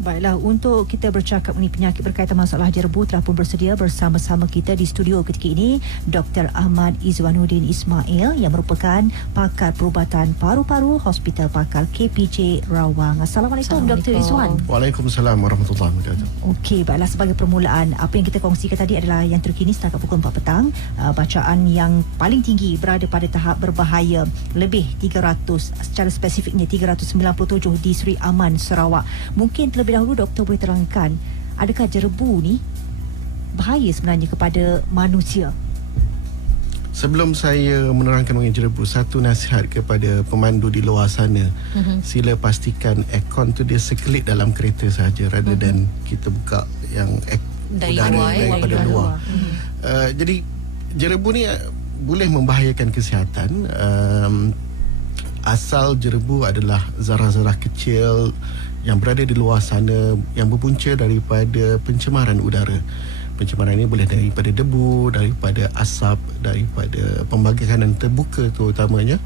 Baiklah, untuk kita bercakap mengenai penyakit berkaitan masalah jerebu, telah pun bersedia bersama-sama kita di studio ketika ini Dr. Ahmad Izwanuddin Ismail yang merupakan pakar perubatan paru-paru Hospital Pakar KPJ Rawang. Assalamualaikum Dr. Izwan. Waalaikumsalam warahmatullahi wabarakatuh. Okey, baiklah, sebagai permulaan, apa yang kita kongsikan tadi adalah yang terkini setakat pukul 4 petang. Bacaan yang paling tinggi berada pada tahap berbahaya, lebih 300, secara spesifiknya 397 di Seri Aman, Sarawak. Mungkin terlebih dahulu doktor boleh terangkan, adakah jerebu ni bahaya sebenarnya kepada manusia? Sebelum saya menerangkan mengenai jerebu, satu nasihat kepada pemandu di luar sana. Sila pastikan aircon tu dia sekelip dalam kereta sahaja, rather than kita buka yang daripada luar. Jadi jerebu ni boleh membahayakan kesihatan. Asal jerebu adalah zarah-zarah kecil yang berada di luar sana yang berpunca daripada pencemaran udara. Pencemaran ini boleh daripada debu, daripada asap, daripada pembakaran terbuka terutamanya,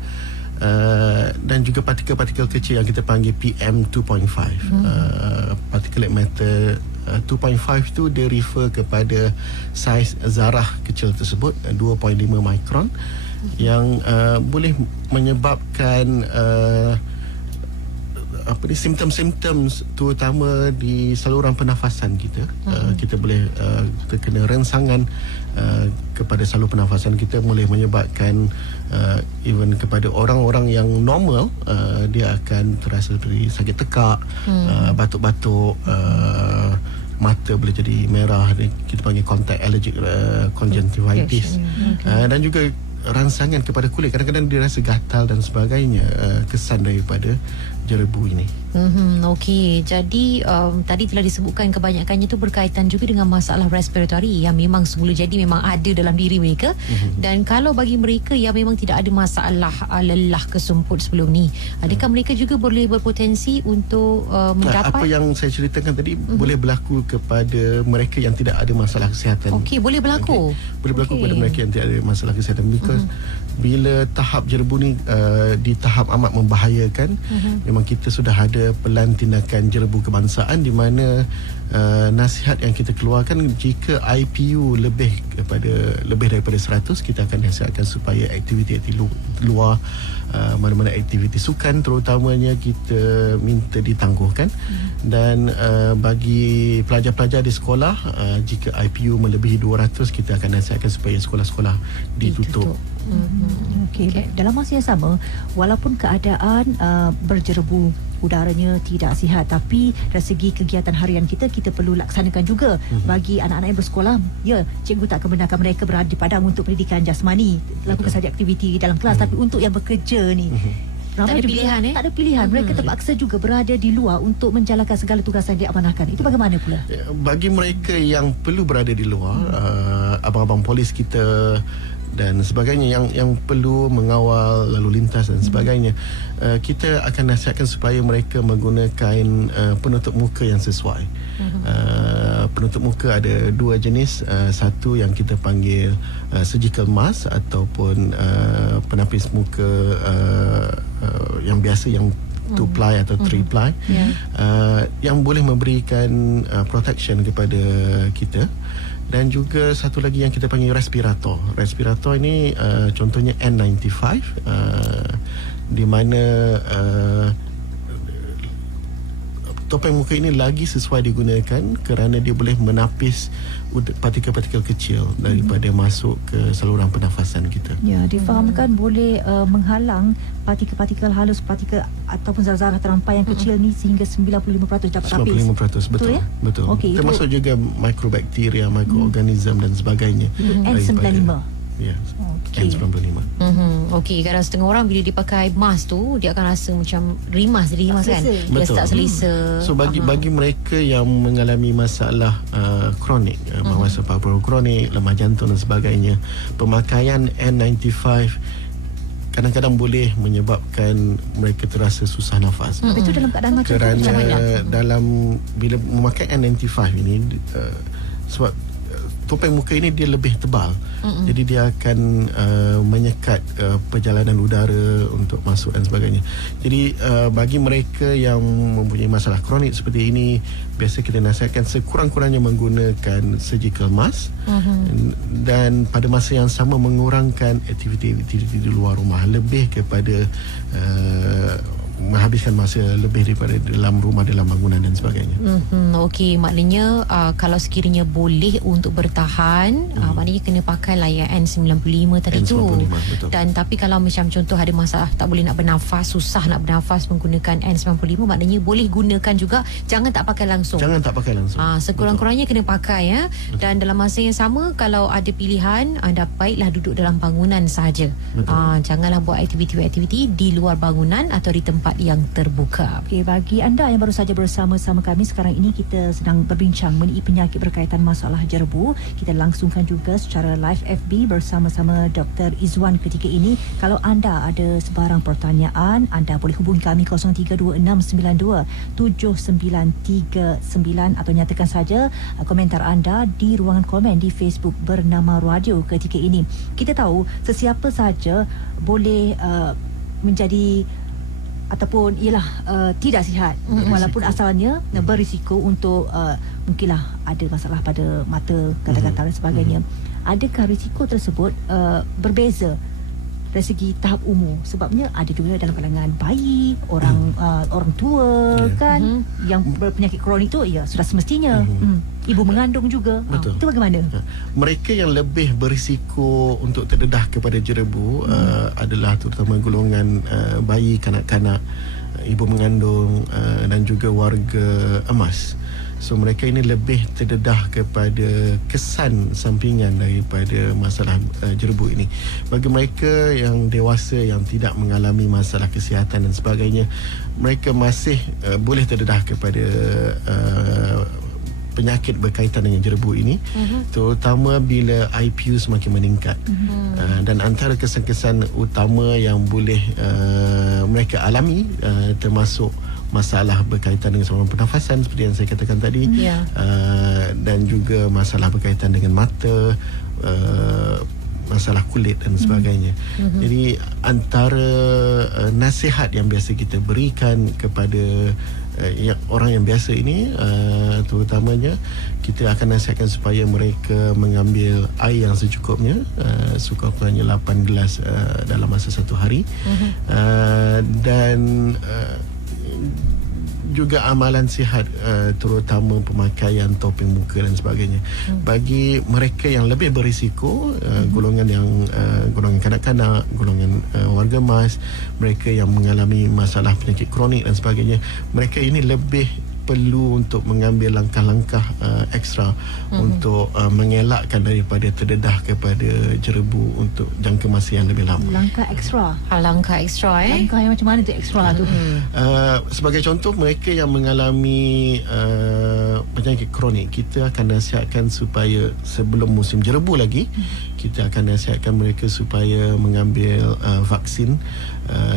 dan juga partikel-partikel kecil yang kita panggil PM 2.5. Particulate matter 2.5 tu dia refer kepada saiz zarah kecil tersebut, 2.5 mikron, yang boleh menyebabkan simptom-simptom terutama di saluran pernafasan kita. Kita boleh terkena rangsangan kepada saluran pernafasan kita, boleh menyebabkan even kepada orang-orang yang normal, dia akan terasa seperti sakit tekak, batuk-batuk, mata boleh jadi merah, kita panggil contact allergic conjunctivitis, dan juga rangsangan kepada kulit. Kadang-kadang dia rasa gatal dan sebagainya, kesan daripada jerebu ini. Okey, jadi tadi telah disebutkan kebanyakannya itu berkaitan juga dengan masalah respiratory yang memang semula jadi memang ada dalam diri mereka. Dan kalau bagi mereka yang memang tidak ada masalah lelah kesumput sebelum ni, adakah mereka juga boleh berpotensi untuk mendapat apa yang saya ceritakan tadi boleh berlaku kepada mereka yang tidak ada masalah kesihatan. Okey, boleh berlaku. Boleh berlaku kepada mereka yang tidak ada masalah kesihatan, because bila tahap jerebu ni di tahap amat membahayakan, memang kita sudah ada pelan tindakan jerebu kebangsaan di mana nasihat yang kita keluarkan, jika IPU lebih daripada 100, kita akan nasihatkan supaya aktiviti luar, mana-mana aktiviti sukan terutamanya, kita minta ditangguhkan. Dan bagi pelajar-pelajar di sekolah, jika IPU melebihi 200, kita akan nasihatkan supaya sekolah-sekolah ditutup. Okey. Dalam masa yang sama, walaupun keadaan berjerebu, udaranya tidak sihat, tapi dari segi kegiatan harian kita perlu laksanakan juga. Bagi anak-anak yang bersekolah, cikgu tak akan benarkan mereka berada di padang untuk pendidikan jasmani, lakukan saja aktiviti dalam kelas. Tapi untuk yang bekerja ni, ramai tak ada pilihan. Tak ada pilihan. Mereka terpaksa juga berada di luar untuk menjalankan segala tugas yang diamanahkan. Itu bagaimana pula? Bagi mereka yang perlu berada di luar, abang-abang polis kita dan sebagainya yang perlu mengawal lalu lintas dan sebagainya, kita akan nasihatkan supaya mereka menggunakan penutup muka yang sesuai. Penutup muka ada dua jenis, satu yang kita panggil surgical mask ataupun penapis muka yang biasa, yang 2 ply atau 3 ply, yang boleh memberikan protection kepada kita. Dan juga satu lagi yang kita panggil respirator. Respirator ini contohnya N95, di mana topeng muka ini lagi sesuai digunakan kerana dia boleh menapis partikel-partikel kecil daripada masuk ke saluran pernafasan kita. Ya, difahamkan boleh menghalang partikel-partikel halus, partikel ataupun zarah-zarah terampai yang kecil ni sehingga 95% dapat tapis. 95%, betul. Ya? Betul. Okay, termasuk juga mikrobakteria, mikroorganism dan sebagainya. N95. Ya, N95. Okey, kadang setengah orang bila dipakai mask tu, dia akan rasa macam rimas kan. Dia start selesa. So bagi mereka yang mengalami masalah kronik, masalah paru-paru kronik, lemah jantung dan sebagainya, pemakaian N95 kadang-kadang boleh menyebabkan mereka terasa susah nafas. Itu dalam keadaan macam tu, kerana dalam bila memakai N95 ini, sebab topeng muka ini dia lebih tebal. Jadi dia akan menyekat perjalanan udara untuk masuk dan sebagainya. Jadi bagi mereka yang mempunyai masalah kronik seperti ini, biasa kita nasihatkan sekurang-kurangnya menggunakan surgical mask dan pada masa yang sama mengurangkan aktiviti-aktiviti di luar rumah, lebih kepada menghabiskan masa lebih daripada dalam rumah, dalam bangunan dan sebagainya. Okey, maknanya kalau sekiranya boleh untuk bertahan, maknanya kena pakai lah yang N95 tadi N95, tu. betul. Dan tapi kalau macam contoh ada masalah tak boleh nak bernafas, susah nak bernafas menggunakan N95, maknanya boleh gunakan juga, jangan tak pakai langsung. Jangan tak pakai langsung. Sekurang-kurangnya kena pakai ya. Dan dalam masa yang sama, kalau ada pilihan, anda baiklah duduk dalam bangunan sahaja. Janganlah buat aktiviti-aktiviti di luar bangunan atau di tempat yang terbuka. Okey, bagi anda yang baru saja bersama-sama kami sekarang ini, kita sedang berbincang mengenai penyakit berkaitan masalah jerbu. Kita langsungkan juga secara live FB bersama-sama Dr. Izwan ketika ini. Kalau anda ada sebarang pertanyaan, anda boleh hubungi kami 0326927939 atau nyatakan saja komentar anda di ruangan komen di Facebook bernama Radio ketika ini. Kita tahu sesiapa saja boleh menjadi ataupun ialah tidak sihat, walaupun asalnya berisiko untuk mungkinlah ada masalah pada mata, gatal-gatal dan sebagainya. Adakah risiko tersebut berbeza dari segi tahap umur? Sebabnya ada juga dalam kalangan bayi, orang tua kan yang berpenyakit kronik tu ya sudah semestinya. Ibu mengandung juga. Itu bagaimana? Mereka yang lebih berisiko untuk terdedah kepada jerebu adalah terutama golongan bayi, kanak-kanak, ibu mengandung dan juga warga emas. So mereka ini lebih terdedah kepada kesan sampingan daripada masalah jerebu ini. Bagi mereka yang dewasa yang tidak mengalami masalah kesihatan dan sebagainya, mereka masih boleh terdedah kepada penyakit berkaitan dengan jerebu ini, terutama bila IPU semakin meningkat. Dan antara kesan-kesan utama yang boleh mereka alami termasuk masalah berkaitan dengan saluran pernafasan seperti yang saya katakan tadi, dan juga masalah berkaitan dengan mata, masalah kulit dan sebagainya. Jadi antara nasihat yang biasa kita berikan kepada orang yang biasa ini, terutamanya kita akan nasihatkan supaya mereka mengambil air yang secukupnya, sekurang-kurangnya 8 gelas dalam masa satu hari, dan juga amalan sihat, terutama pemakaian topeng muka dan sebagainya. Bagi mereka yang lebih berisiko, golongan kanak-kanak, golongan warga emas, mereka yang mengalami masalah penyakit kronik dan sebagainya, mereka ini lebih perlu untuk mengambil langkah-langkah ekstra untuk mengelakkan daripada terdedah kepada jerebu untuk jangka masa yang lebih lama. Langkah ekstra. Langkah ekstra Langkah yang macam mana tu ekstra tu? Sebagai contoh, mereka yang mengalami penyakit kronik, kita akan nasihatkan supaya sebelum musim jerebu lagi, kita akan nasihatkan mereka supaya mengambil vaksin,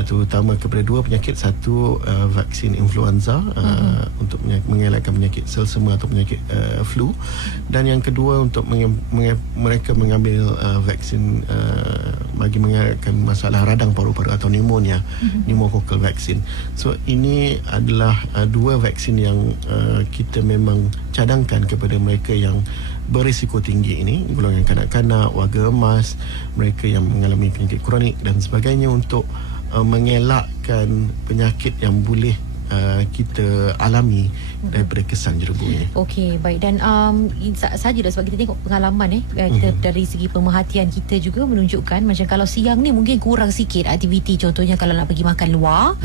terutama kepada dua penyakit. Satu, vaksin influenza untuk mengelakkan penyakit selsema atau penyakit flu, dan yang kedua untuk mereka mengambil vaksin bagi mengelakkan masalah radang paru-paru atau pneumonia, pneumococcal vaccine. So ini adalah dua vaksin yang kita memang cadangkan kepada mereka yang berisiko tinggi ini, golongan kanak-kanak, warga emas, mereka yang mengalami penyakit kronik dan sebagainya, untuk mengelakkan penyakit yang boleh kita alami daripada kesan jerebu ini. Okey, baik. Dan sajalah sebab kita tengok pengalaman kita dari segi pemerhatian kita juga menunjukkan macam kalau siang ni mungkin kurang sikit aktiviti. Contohnya kalau nak pergi makan luar,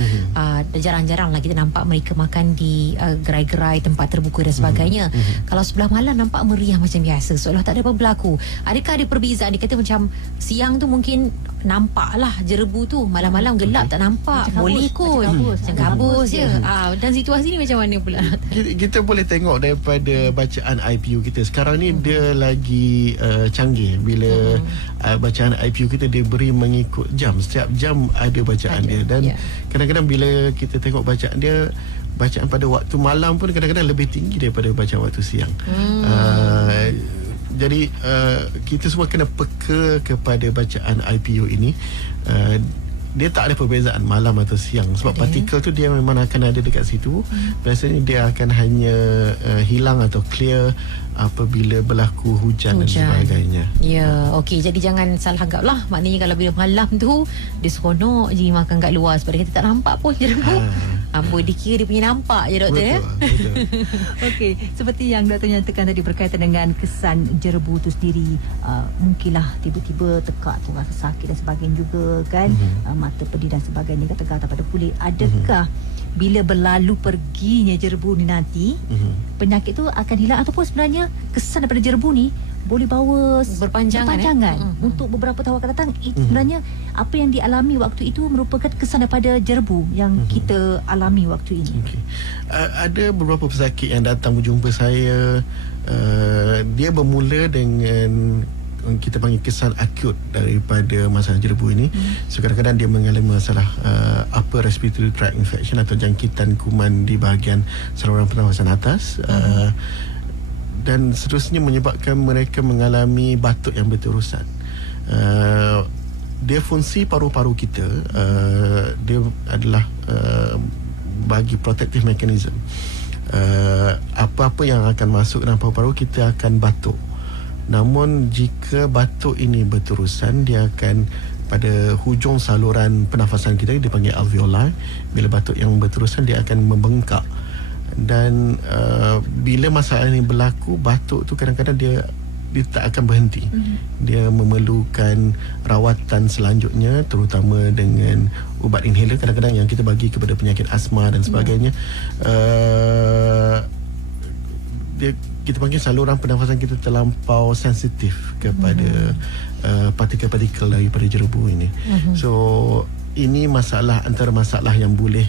jarang-jarang lah kita nampak mereka makan di gerai-gerai tempat terbuka dan sebagainya. Kalau sebelah malam nampak meriah macam biasa, seolah tak ada apa berlaku. Adakah ada perbezaan? Dia kata macam siang tu mungkin nampak lah jerebu tu, malam-malam gelap tak nampak, boleh kot, macam kabus je. Dan situasi ni macam mana pula? Kita boleh tengok daripada bacaan IPU kita sekarang ni, dia lagi canggih bila bacaan IPU kita dia beri mengikut jam. Setiap jam ada bacaan dia, dan kadang-kadang bila kita tengok bacaan dia, bacaan pada waktu malam pun kadang-kadang lebih tinggi daripada bacaan waktu siang. Jadi kita semua kena peka kepada bacaan IPU ini. Dia tak ada perbezaan malam atau siang sebab partikel tu dia memang akan ada dekat situ. Biasanya dia akan hanya hilang atau clear apabila berlaku hujan dan sebagainya. Ya, okey. Jadi jangan salah anggap lah. Maknanya kalau bila malam tu dia seronok je makan kat luar sebab kita tak nampak pun jerbu. Amboi, dikira dia punya nampak je doktor. Betul. Okey, seperti yang doktor nyatakan tadi berkaitan dengan kesan jerbu tu sendiri, mungkinlah tiba-tiba tekak tu rasa sakit dan sebagainya juga kan, mata pedih dan sebagainya, gatal-gatal pada kulit. Adakah bila berlalu perginya jerbu ni nanti penyakit tu akan hilang, ataupun sebenarnya kesan daripada jerbu ni boleh bawa berpanjangan untuk beberapa tahun akan datang? Sebenarnya apa yang dialami waktu itu merupakan kesan daripada jerbu yang kita alami waktu ini. Ada beberapa pesakit yang datang berjumpa saya, dia bermula dengan kita panggil kesan akut daripada masalah jerbu ini. So kadang-kadang dia mengalami masalah upper respiratory tract infection atau jangkitan kuman di bahagian saluran pernafasan atas, dan seterusnya menyebabkan mereka mengalami batuk yang berterusan. Dia fungsi paru-paru kita, dia adalah bagi protective mechanism. Apa-apa yang akan masuk dalam paru-paru kita akan batuk. Namun jika batuk ini berterusan, dia akan pada hujung saluran pernafasan kita, dipanggil alveoli. Bila batuk yang berterusan, dia akan membengkak. Dan bila masalah ini berlaku, batuk tu kadang-kadang dia tak akan berhenti. Dia memerlukan rawatan selanjutnya, terutama dengan ubat inhaler kadang-kadang yang kita bagi kepada penyakit asma dan sebagainya. Kita panggil saluran pernafasan kita terlampau sensitif kepada partikel-partikel daripada jerbu ini. So ini antara masalah yang boleh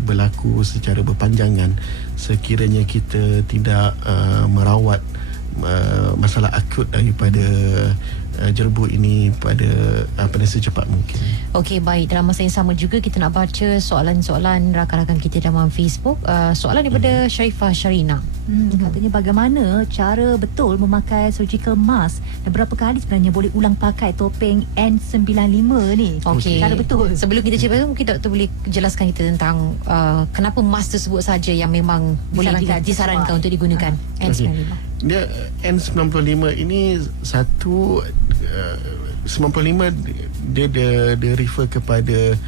berlaku secara berpanjangan sekiranya kita tidak merawat masalah akut daripada jerbu ini pada secepat mungkin. Okey, baik. Dalam masa yang sama juga kita nak baca soalan-soalan rakan-rakan kita dalam Facebook. Soalan daripada Sharifah Sharina. Katanya bagaimana cara betul memakai surgical mask dan berapa kali sebenarnya boleh ulang pakai topeng N95 ni? Okey. Cara betul. Sebelum kita cerita, mungkin doktor boleh jelaskan kita tentang kenapa mask tersebut saja yang memang boleh disarankan untuk digunakan. N95. Dia N95 ini satu 95 dia refer kepada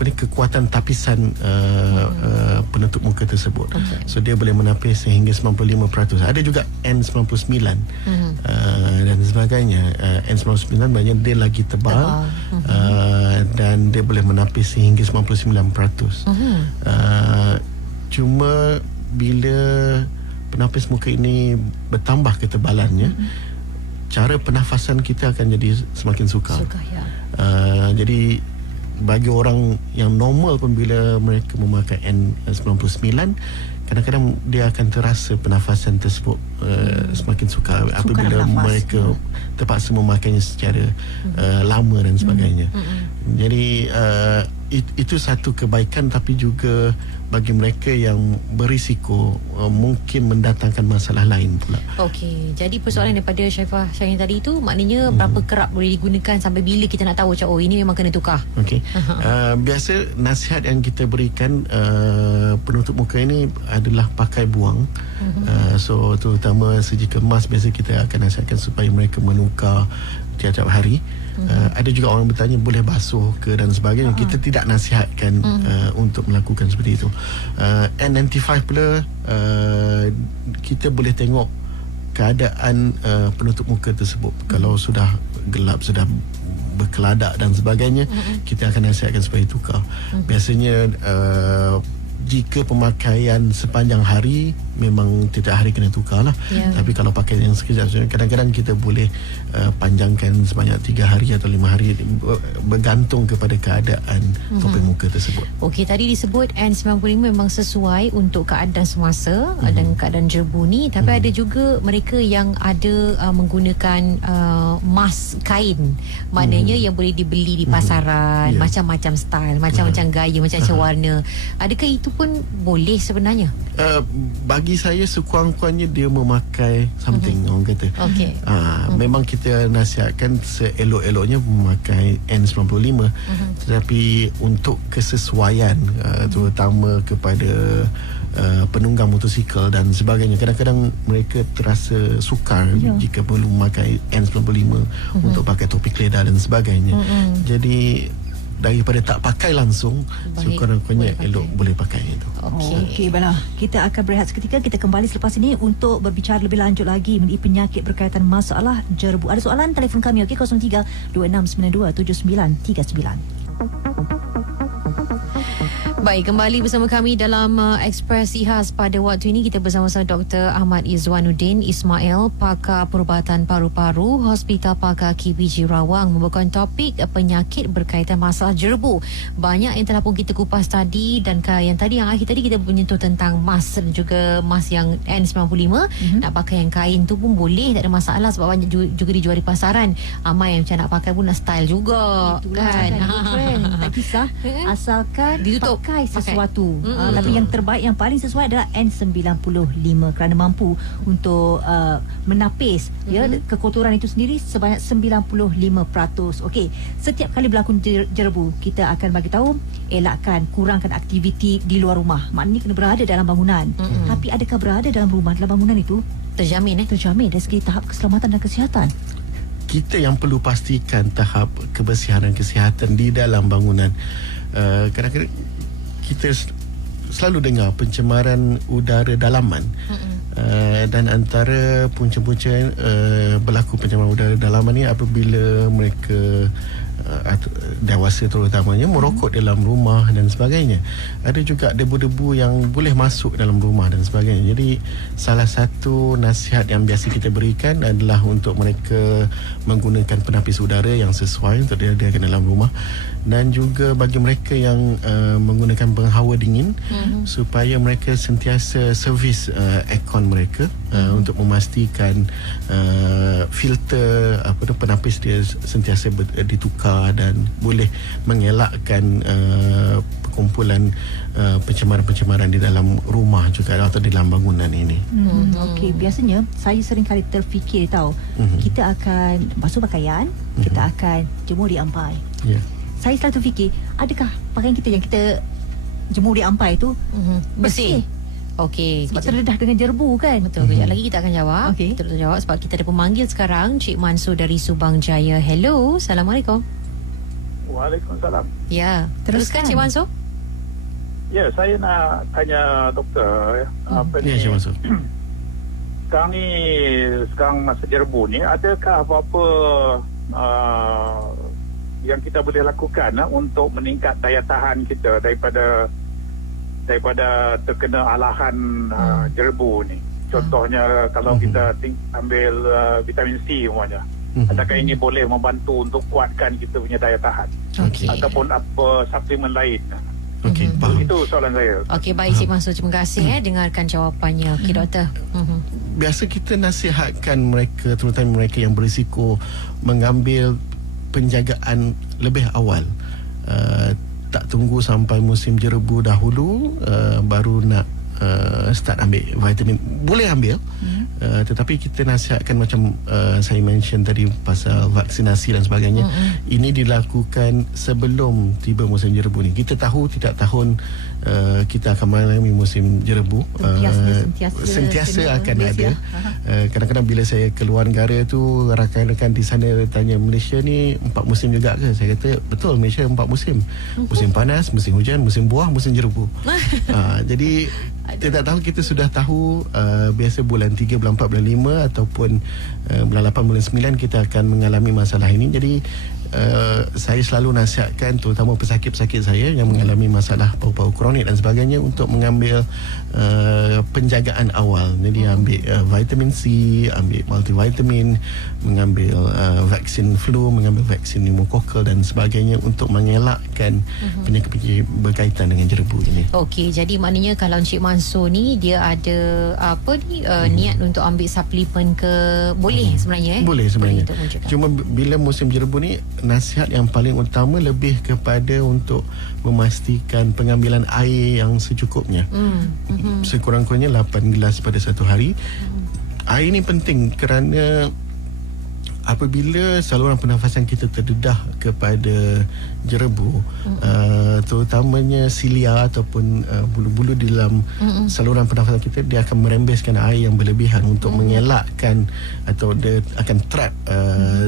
kekuatan tapisan penutup muka tersebut. So dia boleh menapis sehingga 95%. Ada juga N99 dan sebagainya. N99 banyak dia lagi tebal, dan dia boleh menapis sehingga 99%. Cuma bila penapis muka ini bertambah ketebalannya, cara pernafasan kita akan jadi semakin sukar. Jadi bagi orang yang normal pun, bila mereka memakai N99, kadang-kadang dia akan terasa pernafasan tersebut semakin sukar apabila mereka terpaksa memakainya secara lama dan sebagainya. Jadi itu satu kebaikan, tapi juga bagi mereka yang berisiko mungkin mendatangkan masalah lain pula. Okey, jadi persoalan daripada Syaifah Syahrin tadi itu maknanya berapa kerap boleh digunakan, sampai bila kita nak tahu macam ini memang kena tukar? Okey. Biasa nasihat yang kita berikan penutup muka ini adalah pakai buang. So terutama surgical mask, biasa kita akan nasihatkan supaya mereka menukar tiap-tiap hari. Ada juga orang bertanya boleh basuh ke dan sebagainya. Kita tidak nasihatkan untuk melakukan seperti itu. N95 pula kita boleh tengok keadaan penutup muka tersebut. Kalau sudah gelap, sudah berkeladak dan sebagainya, kita akan nasihatkan supaya tukar. Biasanya jika pemakaian sepanjang hari, memang tiap hari kena tukar lah. Tapi kalau pakai yang sekejap, kadang-kadang kita boleh panjangkan sebanyak 3 hari atau 5 hari, bergantung kepada keadaan topeng muka tersebut. Okey, tadi disebut N95 memang sesuai untuk keadaan semasa dan keadaan jerbu ni. Tapi ada juga mereka yang ada menggunakan mask kain, maknanya yang boleh dibeli di pasaran, macam-macam style, macam-macam gaya, macam-macam warna. Adakah itu pun boleh sebenarnya. Bagi saya sekurang-kurangnya dia memakai something, orang kata. Okey. Memang kita nasihatkan seelok-eloknya memakai N95, tetapi untuk kesesuaian terutama kepada penunggang motosikal dan sebagainya, kadang-kadang mereka terasa sukar jika perlu memakai N95 untuk pakai topi keledar dan sebagainya. Jadi daripada tak pakai langsung, sekurang-kurangnya elok boleh pakai itu. Okey, baiklah. Kita akan berehat seketika. Kita kembali selepas ini untuk berbicara lebih lanjut lagi mengenai penyakit berkaitan masalah jerbu. Ada soalan, telefon kami 03 2692 7939. Baik, kembali bersama kami dalam Express Ihas pada waktu ini. Kita bersama-sama Dr. Ahmad Izwanuddin Ismail, pakar perubatan paru-paru Hospital Pakar KBJ Rawang, membawakan topik penyakit berkaitan masalah jerbu. Banyak yang telah pun kita kupas tadi, dan yang akhir tadi kita menyentuh tentang mask dan juga mask yang N95. Nak pakai yang kain tu pun boleh, tak ada masalah sebab banyak juga dijual di pasaran. Amai yang macam nak pakai pun nak style juga. Itulah kan trend. Tak kisah, asalkan ditutup pakai sesuatu. Tapi yang terbaik, yang paling sesuai adalah N95 kerana mampu untuk menapis kekotoran itu sendiri sebanyak 95%. Okey, setiap kali berlakon jerbu, kita akan bagi tahu elakkan, kurangkan aktiviti di luar rumah. Maknanya kena berada dalam bangunan. Tapi adakah berada dalam rumah, dalam bangunan itu terjamin terjamin dari segi tahap keselamatan dan kesihatan? Kita yang perlu pastikan tahap kebersihan dan kesihatan di dalam bangunan. Kadang-kadang kita selalu dengar pencemaran udara dalaman, dan antara punca-punca berlaku pencemaran udara dalaman ni apabila mereka dewasa terutamanya merokok dalam rumah dan sebagainya. Ada juga debu-debu yang boleh masuk dalam rumah dan sebagainya. Jadi salah satu nasihat yang biasa kita berikan adalah untuk mereka menggunakan penapis udara yang sesuai untuk diadakan dalam rumah, dan juga bagi mereka yang menggunakan penghawa dingin, supaya mereka sentiasa servis aircon mereka untuk memastikan filter penapis dia sentiasa ditukar dan boleh mengelakkan perkumpulan pencemaran-pencemaran di dalam rumah juga atau di dalam bangunan ini. Okey, biasanya saya sering kali terfikir kita akan basuh pakaian, kita akan jemur di ampai. Saya selalu terfikir, adakah pakaian kita yang kita jemur di ampai itu bersih? Okey, sebab terdedah dengan jerbu kan. Betul. Kejap lagi kita akan jawab. Kita jawab sebab kita ada pemanggil sekarang, Cik Mansur dari Subang Jaya. Hello, Assalamualaikum. Waalaikumsalam. Ya, teruskan Cik Mansur. Ya, saya nak tanya doktor apa ni? Ya, Cik Mansur. Sekarang masa jerbu ni, adakah apa-apa yang kita boleh lakukan untuk meningkat daya tahan kita daripada terkena alahan jerbu ni? Contohnya kalau kita ambil vitamin C umpamanya, adakah ini boleh membantu untuk kuatkan kita punya daya tahan? Ataupun apa suplemen lain? Itu soalan saya. Okey, baik Cik Mansur, terima kasih dengarkan jawapannya. Okey doktor. Biasa kita nasihatkan mereka, terutama mereka yang berisiko, mengambil penjagaan lebih awal. Tak tunggu sampai musim jerbu dahulu baru nak start ambil vitamin. Boleh ambil, tetapi kita nasihatkan macam saya mention tadi pasal vaksinasi dan sebagainya. Ini dilakukan sebelum tiba musim jerbu ni. Kita tahu tiap tahun kita akan mengalami musim jerbu, sentiasa akan ada. Kadang-kadang bila saya keluar negara tu, rakan-rakan di sana tanya, Malaysia ni 4 musim juga ke? Saya kata betul, Malaysia 4 musim. Musim panas, musim hujan, musim buah, musim jerbu. Jadi kita tak tahu, kita sudah tahu biasa bulan 3, bulan 4, bulan 5 ataupun bulan 8, bulan 9 kita akan mengalami masalah ini. Jadi saya selalu nasihatkan terutama pesakit-pesakit saya yang mengalami masalah paru-paru kronik dan sebagainya untuk mengambil penjagaan awal. Jadi ambil vitamin C, ambil multivitamin, mengambil vaksin flu, mengambil vaksin pneumokokal dan sebagainya untuk mengelakkan penyakit berkaitan dengan jerebu ini. Okey, jadi maknanya kalau Encik Mansur ni dia ada niat untuk ambil suplemen ke boleh sebenarnya Boleh sebenarnya. Boleh untuk Cuma bila musim jerebu ni, nasihat yang paling utama lebih kepada untuk memastikan pengambilan air yang secukupnya. Sekurang-kurangnya 8 gelas pada satu hari. Air ni penting kerana apabila saluran pernafasan kita terdedah kepada jerebu, terutamanya silia ataupun bulu-bulu di dalam saluran pernafasan kita, dia akan merembeskan air yang berlebihan untuk mengelakkan atau dia akan trap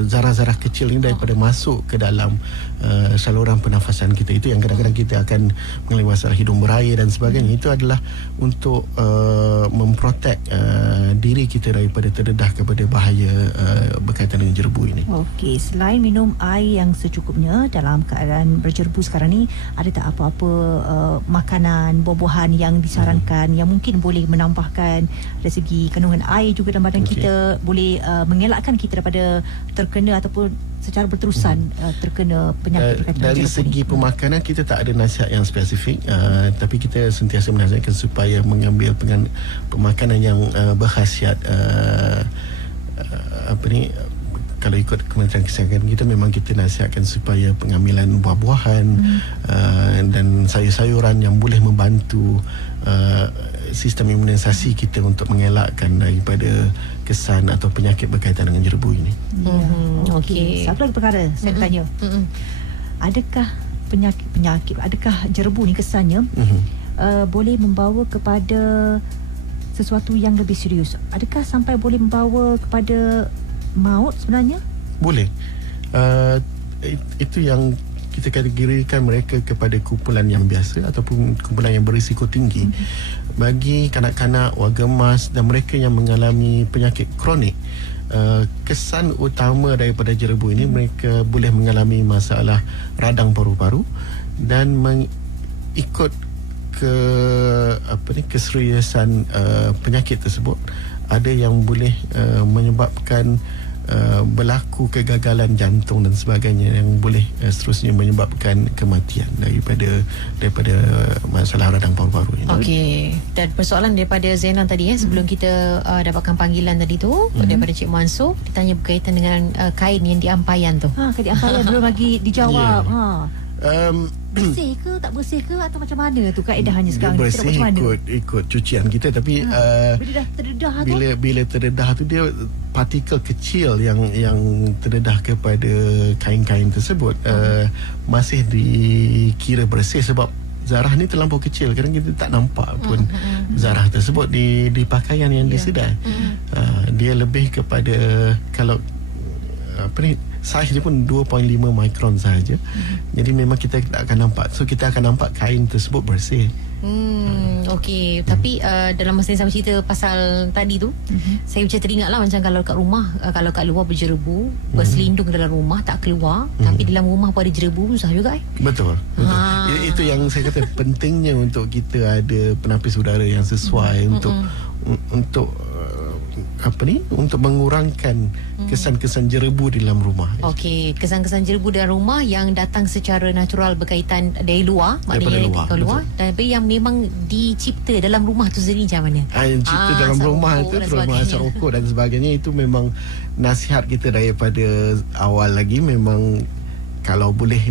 zarah-zarah kecil ini daripada masuk ke dalam saluran pernafasan kita. Itu yang kadang-kadang kita akan mengalami masalah hidung berair dan sebagainya. Itu adalah untuk memprotek diri kita daripada terdedah kepada bahaya berkaitan dengan jerebu ini. Okey, selain minum air yang secukupnya dalam keadaan berjerebu sekarang ni, ada tak apa-apa makanan, buah-buahan yang disarankan yang mungkin boleh menambahkan dari segi kandungan air juga dalam badan kita, boleh mengelakkan kita daripada terkena ataupun secara berterusan terkena penyakit berkaitan dari jerebu segi ni? pemakanan kita tak ada nasihat yang spesifik, tapi kita sentiasa menasihatkan supaya mengambil pemakanan yang berkhasiat kalau ikut Kementerian Kesihatan kita, memang kita nasihatkan supaya pengambilan buah-buahan dan sayur-sayuran yang boleh membantu sistem imunisasi kita untuk mengelakkan daripada kesan atau penyakit berkaitan dengan jerebu ini. Okey. Satu lagi perkara saya nak tanya. Adakah penyakit adakah jerebu ni kesannya boleh membawa kepada sesuatu yang lebih serius? Adakah sampai boleh membawa kepada maut sebenarnya? Boleh. Itu yang kita kategorikan mereka kepada kumpulan yang biasa ataupun kumpulan yang berisiko tinggi. Bagi kanak-kanak, warga emas dan mereka yang mengalami penyakit kronik, kesan utama daripada jerebu ini, mereka boleh mengalami masalah radang paru-paru dan mengikut keseriusan penyakit tersebut, ada yang boleh menyebabkan berlaku kegagalan jantung dan sebagainya yang boleh seterusnya menyebabkan kematian daripada masalah radang paru-paru ini. Okey. Dan persoalan daripada Zainal tadi sebelum kita dapatkan panggilan tadi tu daripada Cik Mansur, ditanya berkaitan dengan kain yang diampayan tu. Kain diampayan belum lagi dijawab. Bersih ke tak bersih ke atau macam mana tu kaedahnya sekarang? Bersih ikut cucian kita, tapi bila dah terdedah tu, bila terdedah tu, dia partikel kecil yang terdedah kepada kain-kain tersebut masih dikira bersih sebab zarah ni terlampau kecil. Kadang kita tak nampak pun zarah tersebut di pakaian yang disedai. Dia lebih kepada, kalau saiz dia pun 2.5 mikron sahaja. Jadi memang kita tak akan nampak. So kita akan nampak kain tersebut bersih. Okey. Tapi dalam masa yang sama cerita pasal tadi tu, saya macam teringat lah macam kalau kat rumah, kalau kat luar berjerebu, berselindung dalam rumah tak keluar, tapi dalam rumah pun ada jerebu, susah juga. Betul. Itu yang saya kata pentingnya untuk kita ada penapis udara yang sesuai untuk untuk mengurangkan kesan-kesan jerebu di dalam rumah. Okey, kesan-kesan jerebu dalam rumah yang datang secara natural berkaitan dari luar, maknanya dari luar, tapi yang memang dicipta dalam rumah tu sendiri macam mana? Cipta dalam rumah tu, terutama asap rokok dan sebagainya, itu memang nasihat kita daripada awal lagi. Memang kalau boleh,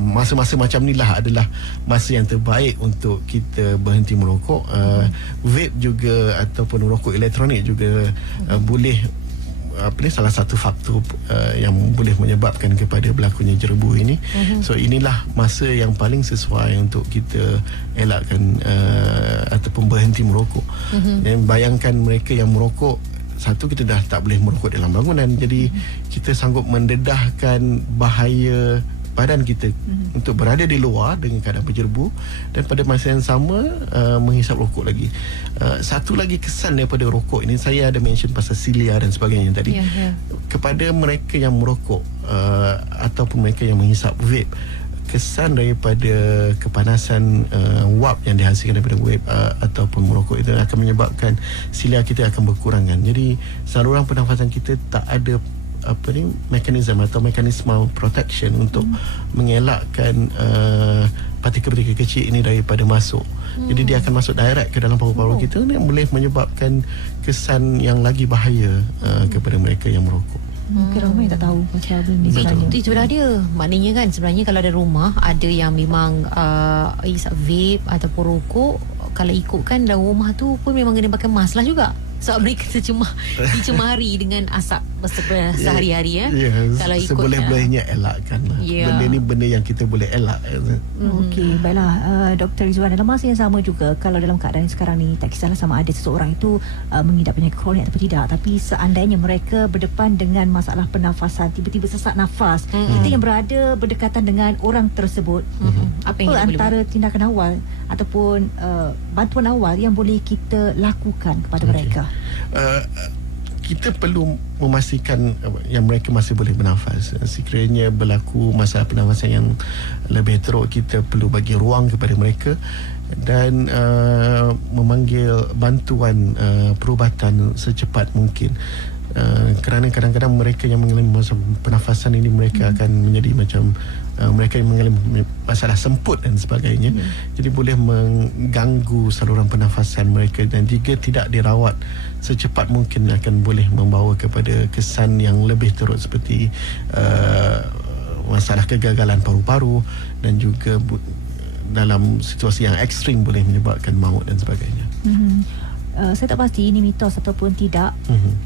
masa-masa macam ni lah adalah masa yang terbaik untuk kita berhenti merokok. Vape juga ataupun rokok elektronik juga boleh salah satu faktor yang boleh menyebabkan kepada berlakunya jerebu ini. So inilah masa yang paling sesuai untuk kita elakkan ataupun berhenti merokok. Dan bayangkan mereka yang merokok, satu, kita dah tak boleh merokok dalam bangunan, jadi kita sanggup mendedahkan bahaya badan kita untuk berada di luar dengan keadaan berjerebu, dan pada masa yang sama menghisap rokok lagi. Satu lagi kesan daripada rokok ini, saya ada mention pasal silia dan sebagainya tadi. Kepada mereka yang merokok ataupun mereka yang menghisap vape, kesan daripada kepanasan wap yang dihasilkan daripada vape ataupun merokok itu akan menyebabkan silia kita akan berkurangan. Jadi saluran pernafasan kita tak ada mekanisme protection untuk mengelakkan partikel-partikel kecil ini daripada masuk. Jadi dia akan masuk direct ke dalam paru-paru kita dan boleh menyebabkan kesan yang lagi bahaya kepada mereka yang merokok. Mungkin ramai tak tahu pasal benda ni sebenarnya. Itulah dia. Maknanya kan sebenarnya kalau ada rumah ada yang memang isap vape ataupun rokok, kalau ikutkan dalam rumah tu pun memang kena pakai mask lah juga. Sebab mereka dicemari dengan asap sehari-hari Kalau ikut seboleh-bolehnya elakkan lah. Benda ni benda yang kita boleh elak. Okey, baiklah Dr. Rizwan, dalam masa yang sama juga, kalau dalam keadaan sekarang ni tak kisahlah sama ada seseorang itu mengidap penyakit kronik atau tidak, tapi seandainya mereka berdepan dengan masalah pernafasan, tiba-tiba sesak nafas, kita yang berada berdekatan dengan orang tersebut, apa antara tindakan awal ataupun bantuan awal yang boleh kita lakukan kepada mereka? Kita perlu memastikan yang mereka masih boleh bernafas. Sekiranya berlaku masalah pernafasan yang lebih teruk, kita perlu bagi ruang kepada mereka dan memanggil bantuan perubatan secepat mungkin. Kerana kadang-kadang mereka yang mengalami masalah pernafasan ini, mereka akan menjadi macam mereka yang mengalami masalah semput dan sebagainya. Jadi boleh mengganggu saluran pernafasan mereka, dan jika tidak dirawat secepat mungkin akan boleh membawa kepada kesan yang lebih teruk seperti masalah kegagalan paru-paru, dan juga dalam situasi yang ekstrim boleh menyebabkan maut dan sebagainya. Saya tak pasti ini mitos ataupun tidak.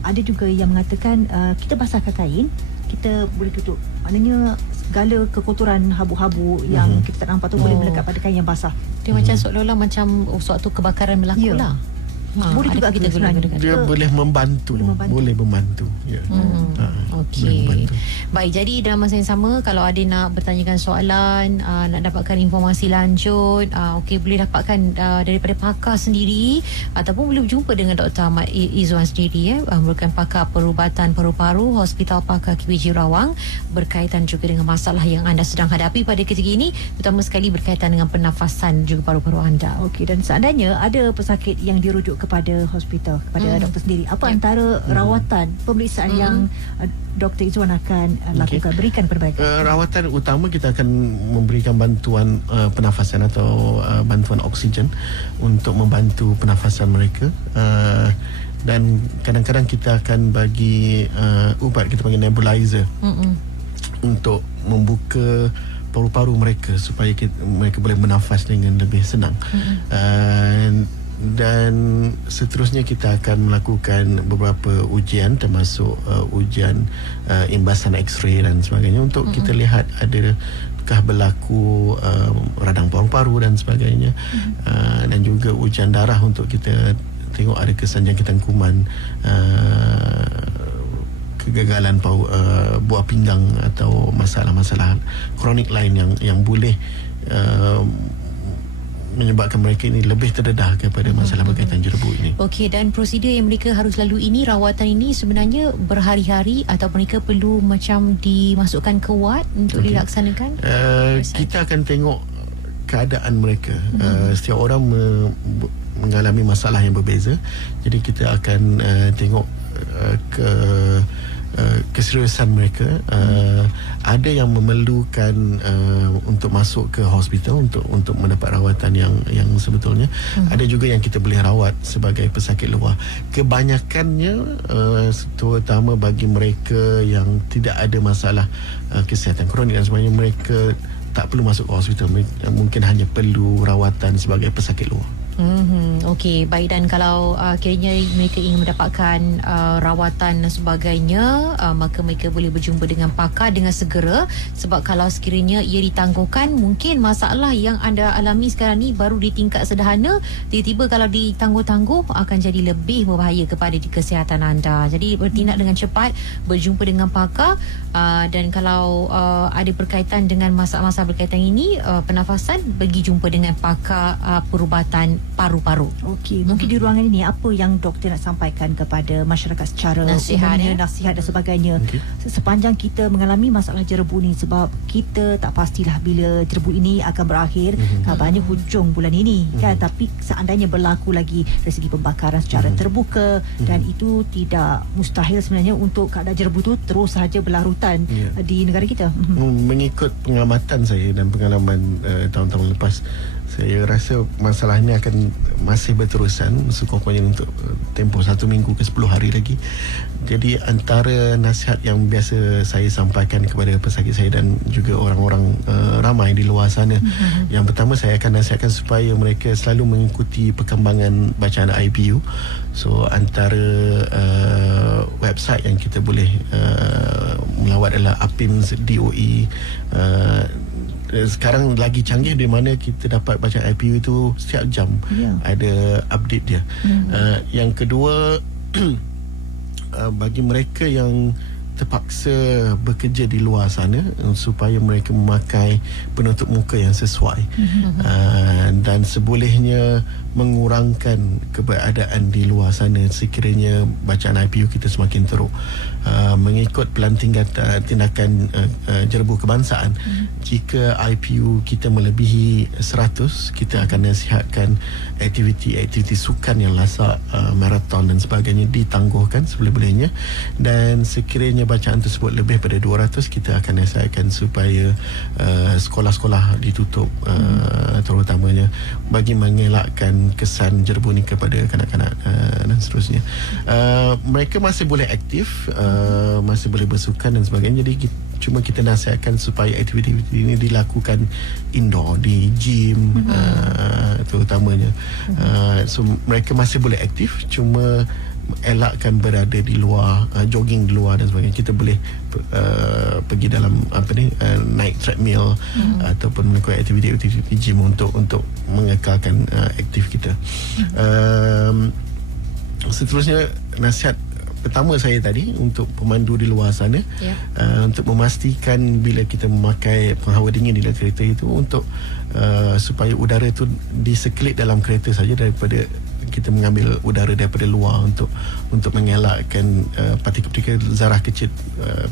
Ada juga yang mengatakan kita basahkan kain, kita boleh tutup. Maknanya segala kekotoran habu-habu yang kita tak nampak tu boleh melekat pada kain yang basah. Dia macam seolah-olah macam suatu kebakaran berlaku lah. Boleh juga kita sebenarnya. Dia boleh membantu. Boleh membantu. Okey. Baik, jadi dalam masa yang sama, kalau ada nak bertanyakan soalan, nak dapatkan informasi lanjut, okey, boleh dapatkan daripada pakar sendiri ataupun boleh berjumpa dengan Dr. Ahmad Izzuan sendiri, merupakan pakar perubatan paru-paru Hospital Pakar KBJ Rawang, berkaitan juga dengan masalah yang anda sedang hadapi pada ketika ini, terutama sekali berkaitan dengan pernafasan juga paru-paru anda. Okey, dan seandainya ada pesakit yang dirujuk kepada hospital, kepada doktor sendiri, apa antara rawatan, pemeriksaan yang Dr. Izzuan akan lakukan, berikan kepada mereka? Rawatan utama, kita akan memberikan bantuan pernafasan atau bantuan oksigen untuk membantu pernafasan mereka, dan kadang-kadang kita akan bagi ubat, kita panggil nebulizer, untuk membuka paru-paru mereka supaya mereka boleh bernafas dengan lebih senang. Dan seterusnya kita akan melakukan beberapa ujian, termasuk ujian imbasan X-ray dan sebagainya, untuk kita lihat adakah berlaku radang paru-paru dan sebagainya, dan juga ujian darah untuk kita tengok ada kesan jangkitan kuman, kegagalan buah pinggang atau masalah-masalah kronik lain yang boleh menyebabkan mereka ini lebih terdedah kepada masalah berkaitan jerebu ini. Okey, dan prosedur yang mereka harus lalui ini, rawatan ini sebenarnya berhari-hari atau mereka perlu macam dimasukkan ke ward untuk dilaksanakan? Kita akan tengok keadaan mereka. Setiap orang mengalami masalah yang berbeza. Jadi kita akan tengok keseriusan mereka. Ada yang memerlukan untuk masuk ke hospital untuk mendapat rawatan yang sebetulnya. Ada juga yang kita boleh rawat sebagai pesakit luar. Kebanyakannya terutama bagi mereka yang tidak ada masalah kesihatan kronik dan sebagainya, mereka tak perlu masuk ke hospital. Mungkin hanya perlu rawatan sebagai pesakit luar. Okey, baik. Dan kalau kiranya mereka ingin mendapatkan rawatan dan sebagainya, maka mereka boleh berjumpa dengan pakar dengan segera, sebab kalau sekiranya ia ditangguhkan, mungkin masalah yang anda alami sekarang ni baru di tingkat sederhana, tiba-tiba kalau ditangguh-tangguh akan jadi lebih berbahaya kepada kesihatan anda. Jadi bertindak dengan cepat, berjumpa dengan pakar, dan kalau ada berkaitan dengan masalah-masalah berkaitan ini, pernafasan, pergi jumpa dengan pakar perubatan paru-paru. Okey, mungkin di ruangan ini apa yang doktor nak sampaikan kepada masyarakat secara Nasihat, umumnya, nasihat dan sebagainya. Sepanjang kita mengalami masalah jerebu ni, sebab kita tak pastilah bila jerebu ini akan berakhir. Kabarnya hujung bulan ini kan, tapi seandainya berlaku lagi dari segi pembakaran secara terbuka, dan itu tidak mustahil sebenarnya untuk keadaan jerebu tu terus sahaja berlarutan di negara kita. Mengikut pengamatan saya dan pengalaman tahun-tahun lepas, saya rasa masalah ini akan masih berterusan sekurang-kurangnya untuk tempoh 1 minggu ke 10 hari lagi. Jadi antara nasihat yang biasa saya sampaikan kepada pesakit saya dan juga orang-orang ramai di luar sana, yang pertama saya akan nasihatkan supaya mereka selalu mengikuti perkembangan bacaan IPU. So antara website yang kita boleh melawat adalah APIMS.DOE. Sekarang lagi canggih di mana kita dapat baca IPU itu setiap jam ada update dia. Yang kedua, bagi mereka yang terpaksa bekerja di luar sana, supaya mereka memakai penutup muka yang sesuai, dan sebolehnya mengurangkan keberadaan di luar sana sekiranya bacaan IPU kita semakin teruk. Mengikut pelantikan tindakan jerebu kebangsaan, jika IPU kita melebihi 100, kita akan nasihatkan aktiviti sukan yang lasak, maraton dan sebagainya ditangguhkan seboleh-bolehnya, dan sekiranya bacaan tersebut lebih pada 200, kita akan nasihatkan supaya sekolah-sekolah ditutup, terutamanya bagi mengelakkan kesan jerebu ni kepada kanak-kanak dan seterusnya. Mereka masih boleh aktif, masih boleh bersukan dan sebagainya. Jadi cuma kita nasihatkan supaya aktiviti ini dilakukan indoor, di gym terutamanya. So mereka masih boleh aktif, cuma elakkan berada di luar, jogging di luar dan sebagainya. Kita boleh pergi dalam naik treadmill ataupun melakukan aktiviti gym untuk mengekalkan aktif kita. Seterusnya, nasihat pertama saya tadi untuk pemandu di luar sana, untuk memastikan bila kita memakai penghawa dingin di dalam kereta itu, untuk supaya udara itu disekelip dalam kereta saja daripada kita mengambil udara daripada luar, untuk mengelakkan partikel-partikel zarah kecil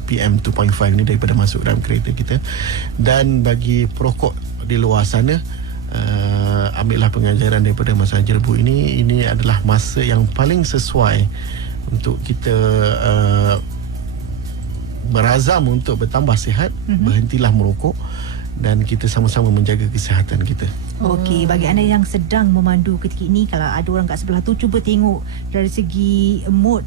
PM 2.5 ni daripada masuk dalam kereta kita. Dan bagi perokok di luar sana, ambillah pengajaran daripada masa jerebu ini. Ini adalah masa yang paling sesuai untuk kita berazam untuk bertambah sihat. Berhentilah merokok dan kita sama-sama menjaga kesihatan kita. Okey, bagi anda yang sedang memandu ketika ini, kalau ada orang kat sebelah tu, cuba tengok dari segi mood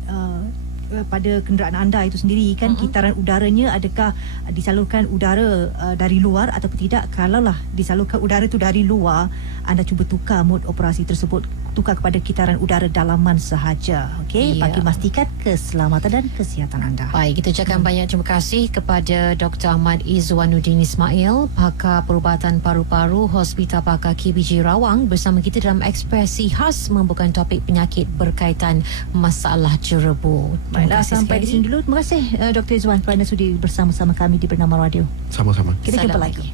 pada kenderaan anda itu sendiri kan, kitaran udaranya adakah disalurkan udara dari luar ataupun tidak. Kalaulah disalurkan udara itu dari luar, anda cuba tukar mod operasi tersebut, tukar kepada kitaran udara dalaman sahaja. Okey, bagi memastikan keselamatan dan kesihatan anda. Baik, kita ucapkan banyak terima kasih kepada Dr. Ahmad Izwanuddin Ismail, pakar perubatan paru-paru Hospital Pakar KBJ Rawang, bersama kita dalam Ekspresi Khas membuka topik penyakit berkaitan masalah jerebu. Baiklah, sampai di sini dulu. Terima kasih Dr. Izwan kerana sudi bersama-sama kami di Bernama Radio. Sama-sama. Kita jumpa lagi.